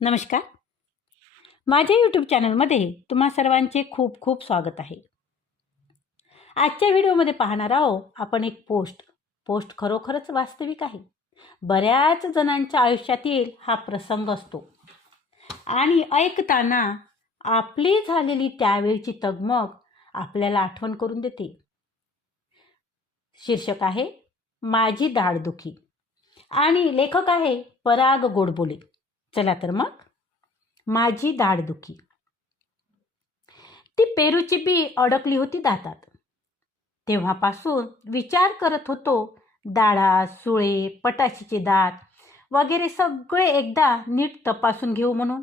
नमस्कार. माझ्या यूट्यूब चॅनलमध्ये तुम्हा सर्वांचे खूप खूप स्वागत आहे. आजच्या व्हिडिओमध्ये पाहणार आहोत आपण एक पोस्ट पोस्ट खरोखरच वास्तविक आहे. बऱ्याच जणांच्या आयुष्यातील हा प्रसंग असतो. आणि ऐकताना आपली झालेली त्यावेळची तगमग आपल्याला आठवण करून देते. शीर्षक आहे माझी दाढदुखी आणि लेखक आहे पराग गोडबोले. चला तर मग. माझी दाढदुखी. ती पेरूची बी अडकली होती दातात. तेव्हापासून विचार करत होतो दाढा सुळे पटाशीचे दात वगैरे सगळे एकदा नीट तपासून घेऊ म्हणून.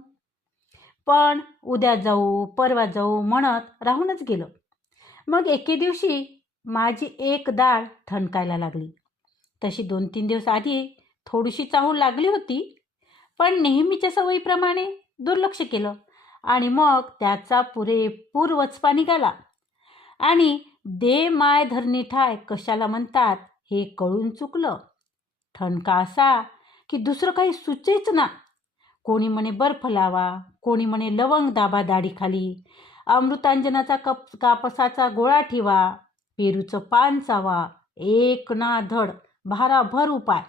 पण उद्या जाऊ परवा जाऊ म्हणत राहूनच गेलं. मग एके दिवशी माझी एक डाळ ठणकायला लागली. तशी दोन तीन दिवस आधी थोडीशी चाहूल लागली होती पण नेहमीच्या सवयीप्रमाणे दुर्लक्ष केलं आणि मग त्याचा पुरेपूर वचपा निघाला. आणि दे माय धरणी ठाय कशाला म्हणतात हे कळून चुकलं. ठणका असा की दुसरं काही सुचेच ना. कोणी म्हणे बर्फ लावा कोणी म्हणे लवंग दाबा दाढीखाली अमृतांजनाचा कप कापसाचा गोळा ठेवा पेरूचं पान चावा एक ना धड भाराभर उपाय.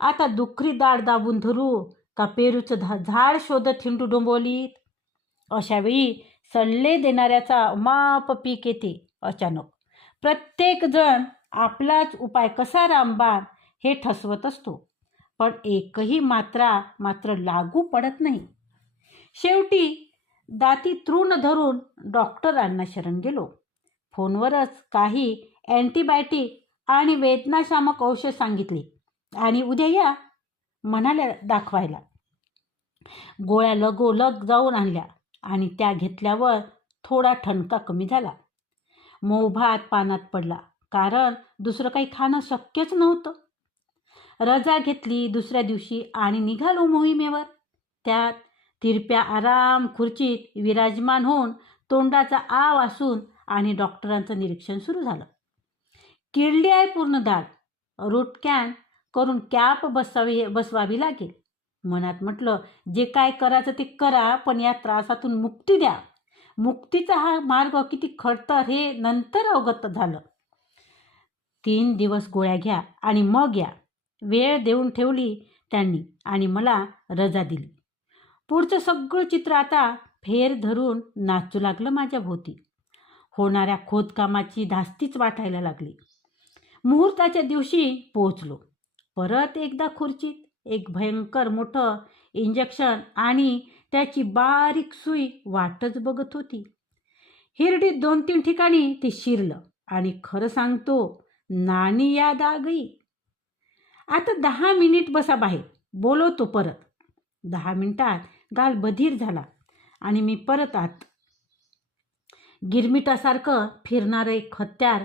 आता दुखरी दाढ दाबून धरू का पेरूचं धा झाड शोधत हिंडू डोंबोलीत. अशावेळी सल्ले देणाऱ्याचा माप पीक येते अचानक. प्रत्येकजण आपलाच उपाय कसा रामबाण हे ठसवत असतो. पण एकही मात्रा मात्र लागू पडत नाही. शेवटी दाती तृण धरून डॉक्टरांना शरण गेलो. फोनवरच काही अँटीबायोटिक आणि वेदनाशामक औषध सांगितले. आणि उद्या या म्हणाल्या दाखवायला. गोळ्या लगोलग जाऊन आणल्या आणि त्या घेतल्यावर थोडा ठणका कमी झाला. मऊ भात पानात पडला कारण दुसरं काही खाणं शक्यच नव्हतं. रजा घेतली दुसऱ्या दिवशी आणि निघालो मोहिमेवर. त्यात तिरप्या आराम खुर्चीत विराजमान होऊन तोंडाचा आव असून आणि डॉक्टरांचं निरीक्षण सुरू झालं. किडली आहे पूर्ण दाढ रूट कॅन करून कॅप बसावी बसवावी लागेल. मनात म्हटलं जे काय करायचं ते करा पण या त्रासातून मुक्ती द्या. मुक्तीचा हा मार्ग किती खडतर हे नंतर अवगत झालं. तीन दिवस गोळ्या घ्या आणि मग या. वेळ देऊन ठेवली त्यांनी आणि मला रजा दिली. पुढचं सगळं चित्र आता फेर धरून नाचू लागलं माझ्या भोवती. होणाऱ्या खोदकामाची धास्तीच वाटायला लागली. मुहूर्ताच्या दिवशी पोचलो परत एकदा खुर्चीत एक भयंकर मोठं इंजेक्शन आणि त्याची बारीक सुई वाटच बघत होती. हिरडीत दोन तीन ठिकाणी ते शिरलं आणि खरं सांगतो नाणी याद आ गई आता दहा मिनिट बसा बाहेर बोलवतो परत. दहा मिनिटात गाल बधीर झाला आणि मी परत आत. गिरमिटासारखं फिरणारं एक हत्यार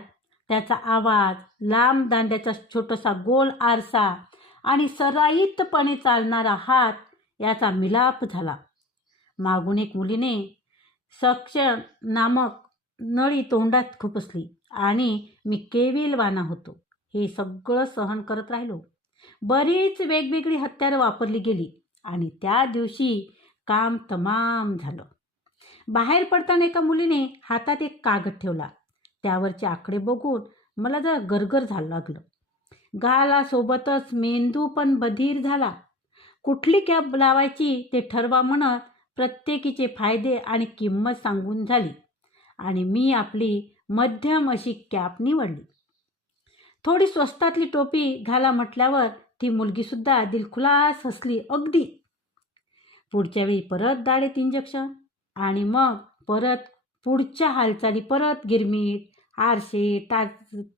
त्याचा आवाज लांब दांड्याचा छोटासा गोल आरसा आणि सराईतपणे चालणारा हात याचा मिलाप झाला. मागून एक मुलीने सक्ष नामक नळी तोंडात खुपसली आणि मी केविलवाना होतो. हे सगळं सहन करत राहिलो. बरीच वेगवेगळी हत्यारं वापरली गेली आणि त्या दिवशी काम तमाम झालं. बाहेर पडताना एका मुलीने हातात एक कागद ठेवला. त्यावरचे आकडे बघून मला जरा गरगर झालं लागलं. गालासोबतच मेंदू पण बधीर झाला. कुठली कॅब लावायची ते ठरवा म्हणत प्रत्येकीचे फायदे आणि किंमत सांगून झाली आणि मी आपली मध्यम अशी कॅप निवडली. थोडी स्वस्तातली टोपी घाला म्हटल्यावर ती मुलगीसुद्धा दिलखुलास हसली अगदी. पुढच्या वेळी परत दाढेत इंजेक्शन आणि मग परत पुढच्या हालचाली परत गिरमीट आरसे टाच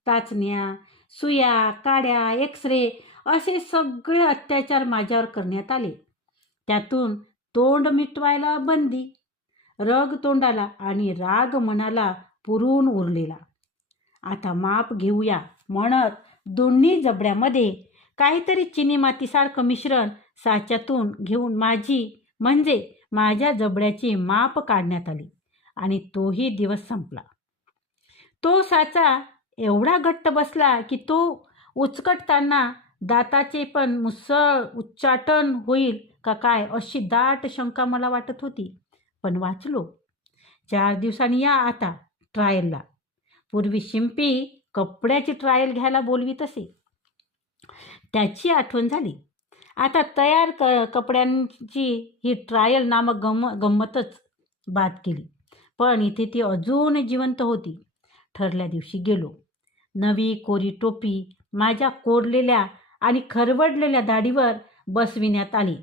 टाचण्या सुया काड्या एक्स रे असे सगळे अत्याचार माझ्यावर करण्यात आले. त्यातून तोंड मिटवायला बंदी रग तोंडाला आणि राग मनाला पुरून उरलेला. आता माप घेऊया म्हणत दोन्ही जबड्यामध्ये काहीतरी चिनी मातीसारखं मिश्रण साच्यातून घेऊन माझी म्हणजे माझ्या जबड्याची माप काढण्यात आली आणि तोही दिवस संपला. तो साचा एवढा घट्ट बसला की तो उचकटताना दाताचे पण मुसळ उच्चाटन होईल का काय अशी दाट शंका मला वाटत होती. पण वाचलो. चार दिवसांनी या आता ट्रायलला. पूर्वी शिंपी कपड्याची ट्रायल घ्यायला बोलवीत असे त्याची आठवण झाली. आता तयार क कपड्यांची ही ट्रायल नामक गम गंमतच बाद केली. पण इथे ती अजून जिवंत होती. ठरल्या दिवशी गेलो. नवी कोरी टोपी माझ्या कोरलेल्या आणि खरवडलेल्या दाढीवर बसविण्यात आली.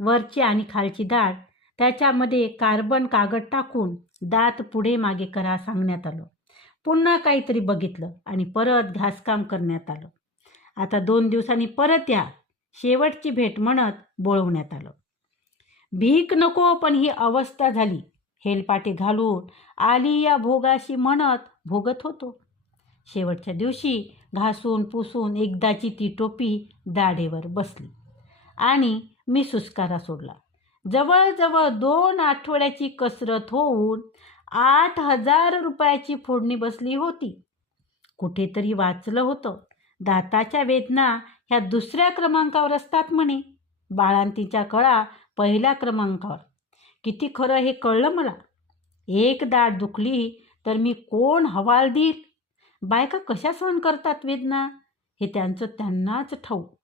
वरची आणि खालची दाढ त्याच्यामध्ये कार्बन कागद टाकून दात पुढे मागे करा सांगण्यात आलं. पुन्हा काहीतरी बघितलं आणि परत घासकाम करण्यात आलं. आता दोन दिवसांनी परत या शेवटची भेट म्हणत बोळवण्यात आलं. भीक नको पण ही अवस्था झाली. हेलपाटे घालून आली या भोगाशी म्हणत भोगत होतो. शेवटच्या दिवशी घासून पुसून एकदाची ती टोपी दाढेवर बसली. आणि मी सुस्कारा सोडला. जवळजवळ दोन आठवड्याची कसरत होऊन आठ हजार रुपयाची फोडणी बसली होती. कुठेतरी वाचलं होतं. दाताच्या वेदना ह्या दुसऱ्या क्रमांकावर असतात म्हणे. बाळांतीच्या कळा पहिल्या क्रमांकावर. किती खरं हे कळलं मला. एक दाट दुखली तर मी कोण हवाल देईल? बायका कशा सहन करतात वेदना? हे त्यांचं त्यांनाच ठाऊक.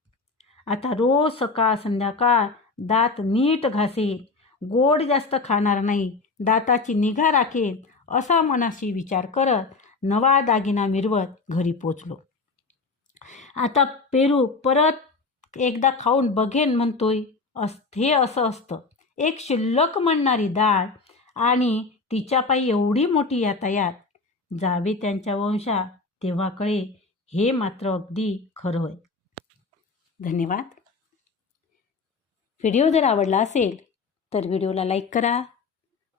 आता रोज सकाळ संध्याकाळ दात नीट घासे गोड जास्त खाणार नाही. दाताची निगा राखेन. असा मनाशी विचार करत नवा दागिना मिरवत घरी पोचलो. आता पेरू परत एकदा खाऊन बघेन म्हणतोय. अस हे असं असतं. एक शिल्लक म्हणणारी डाळ आणि तिच्या पायी एवढी मोठी यातायात जावे त्यांच्या वंशा तेव्हा कळे हे मात्र अगदी खरं होय. धन्यवाद. व्हिडिओ जर आवडला असेल तर व्हिडिओला लाईक करा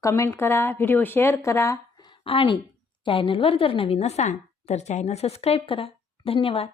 कमेंट करा व्हिडिओ शेअर करा आणि चॅनलवर जर नवीन असाल तर चॅनल सबस्क्राईब करा. धन्यवाद.